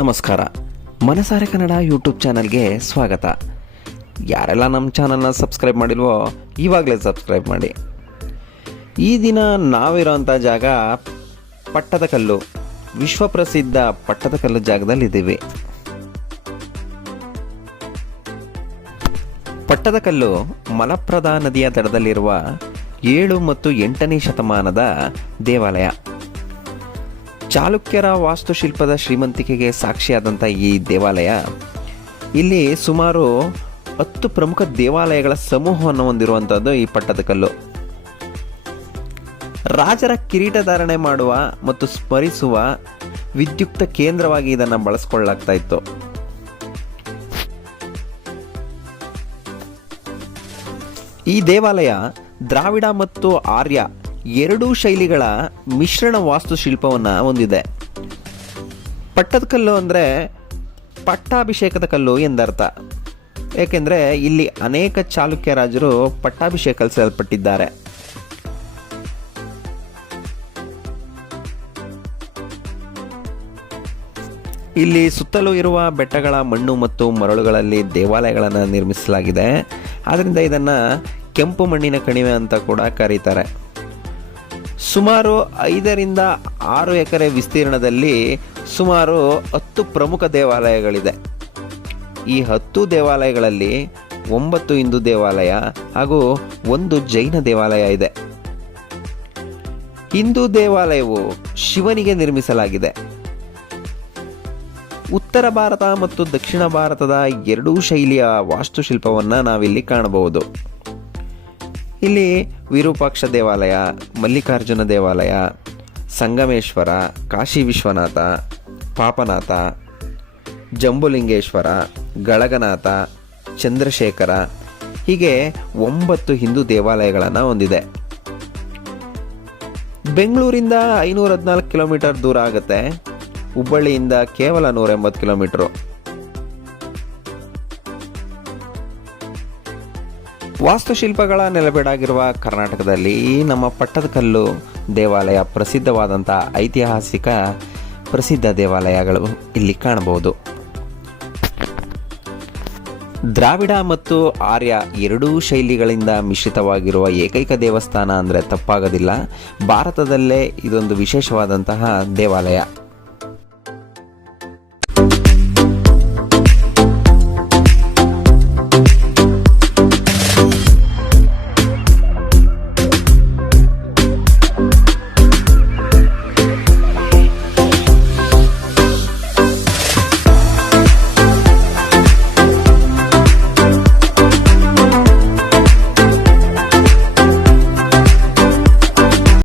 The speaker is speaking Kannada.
ನಮಸ್ಕಾರ. ಮನಸಾರೆ ಕನ್ನಡ ಯೂಟ್ಯೂಬ್ ಚಾನಲ್ಗೆ ಸ್ವಾಗತ. ಯಾರೆಲ್ಲ ನಮ್ಮ ಚಾನಲ್ನ ಸಬ್ಸ್ಕ್ರೈಬ್ ಮಾಡಿಲ್ವೋ ಇವಾಗಲೇ ಸಬ್ಸ್ಕ್ರೈಬ್ ಮಾಡಿ. ಈ ದಿನ ನಾವಿರೋಂಥ ಜಾಗ ಪಟ್ಟದಕಲ್ಲು, ವಿಶ್ವಪ್ರಸಿದ್ಧ ಪಟ್ಟದಕಲ್ಲು ಜಾಗದಲ್ಲಿದ್ದೀವಿ. ಪಟ್ಟದಕಲ್ಲು ಮಲಪ್ರಭಾ ನದಿಯ ದಡದಲ್ಲಿರುವ 7 ಮತ್ತು 8ನೇ ಶತಮಾನದ ದೇವಾಲಯ. ಚಾಲುಕ್ಯರ ವಾಸ್ತುಶಿಲ್ಪದ ಶ್ರೀಮಂತಿಕೆಗೆ ಸಾಕ್ಷಿಯಾದಂಥ ಈ ದೇವಾಲಯ ಇಲ್ಲಿ ಸುಮಾರು 10 ಪ್ರಮುಖ ದೇವಾಲಯಗಳ ಸಮೂಹವನ್ನು ಹೊಂದಿರುವಂಥದ್ದು ಈ ಪಟ್ಟದಕಲ್ಲು. ರಾಜರ ಕಿರೀಟಧಾರಣೆ ಮಾಡುವ ಮತ್ತು ಸ್ಮರಿಸುವ ವಿದ್ಯುಕ್ತ ಕೇಂದ್ರವಾಗಿ ಇದನ್ನು ಬಳಸಿಕೊಳ್ಳಲಾಗ್ತಾ ಇತ್ತು. ಈ ದೇವಾಲಯ ದ್ರಾವಿಡ ಮತ್ತು ಆರ್ಯ ಎರಡೂ ಶೈಲಿಗಳ ಮಿಶ್ರಣ ವಾಸ್ತುಶಿಲ್ಪವನ್ನು ಹೊಂದಿದೆ. ಪಟ್ಟದಕಲ್ಲು ಅಂದರೆ ಪಟ್ಟಾಭಿಷೇಕದ ಕಲ್ಲು ಎಂದರ್ಥ. ಏಕೆಂದರೆ ಇಲ್ಲಿ ಅನೇಕ ಚಾಲುಕ್ಯ ರಾಜರು ಪಟ್ಟಾಭಿಷೇಕಿಸಲ್ಪಟ್ಟಿದ್ದಾರೆ. ಇಲ್ಲಿ ಸುತ್ತಲೂ ಇರುವ ಬೆಟ್ಟಗಳ ಮಣ್ಣು ಮತ್ತು ಮರಳುಗಳಲ್ಲಿ ದೇವಾಲಯಗಳನ್ನು ನಿರ್ಮಿಸಲಾಗಿದೆ. ಆದ್ದರಿಂದ ಇದನ್ನು ಕೆಂಪು ಮಣ್ಣಿನ ಕಣಿವೆ ಅಂತ ಕೂಡ ಕರೀತಾರೆ. ಸುಮಾರು 5 ರಿಂದ 6 ಎಕರೆ ವಿಸ್ತೀರ್ಣದಲ್ಲಿ ಸುಮಾರು 10 ಪ್ರಮುಖ ದೇವಾಲಯಗಳಿದೆ. ಈ 10 ದೇವಾಲಯಗಳಲ್ಲಿ 9 ಹಿಂದೂ ದೇವಾಲಯ ಹಾಗೂ 1 ಜೈನ ದೇವಾಲಯ ಇದೆ. ಹಿಂದೂ ದೇವಾಲಯವು ಶಿವನಿಗೆ ನಿರ್ಮಿಸಲಾಗಿದೆ. ಉತ್ತರ ಭಾರತ ಮತ್ತು ದಕ್ಷಿಣ ಭಾರತದ ಎರಡೂ ಶೈಲಿಯ ವಾಸ್ತುಶಿಲ್ಪವನ್ನು ನಾವಿಲ್ಲಿ ಕಾಣಬಹುದು. ಇಲ್ಲಿ ವಿರೂಪಾಕ್ಷ ದೇವಾಲಯ, ಮಲ್ಲಿಕಾರ್ಜುನ ದೇವಾಲಯ, ಸಂಗಮೇಶ್ವರ, ಕಾಶಿ ವಿಶ್ವನಾಥ, ಪಾಪನಾಥ, ಜಂಬುಲಿಂಗೇಶ್ವರ, ಗಳಗನಾಥ, ಚಂದ್ರಶೇಖರ ಹೀಗೆ 9 ಹಿಂದೂ ದೇವಾಲಯಗಳನ್ನು ಹೊಂದಿದೆ. ಬೆಂಗಳೂರಿಂದ 514 ಕಿಲೋಮೀಟರ್ ದೂರ ಆಗುತ್ತೆ. ಹುಬ್ಬಳ್ಳಿಯಿಂದ ಕೇವಲ 180 ಕಿಲೋಮೀಟರು. ವಾಸ್ತುಶಿಲ್ಪಗಳ ನೆಲೆಬೇಡಾಗಿರುವ ಕರ್ನಾಟಕದಲ್ಲಿ ನಮ್ಮ ಪಟ್ಟದಕಲ್ಲು ದೇವಾಲಯ ಪ್ರಸಿದ್ಧವಾದಂಥ ಐತಿಹಾಸಿಕ ಪ್ರಸಿದ್ಧ ದೇವಾಲಯಗಳು ಇಲ್ಲಿ ಕಾಣಬಹುದು. ದ್ರಾವಿಡ ಮತ್ತು ಆರ್ಯ ಎರಡೂ ಶೈಲಿಗಳಿಂದ ಮಿಶ್ರಿತವಾಗಿರುವ ಏಕೈಕ ದೇವಸ್ಥಾನ ಅಂದರೆ ತಪ್ಪಾಗೋದಿಲ್ಲ. ಭಾರತದಲ್ಲೇ ಇದೊಂದು ವಿಶೇಷವಾದಂತಹ ದೇವಾಲಯ.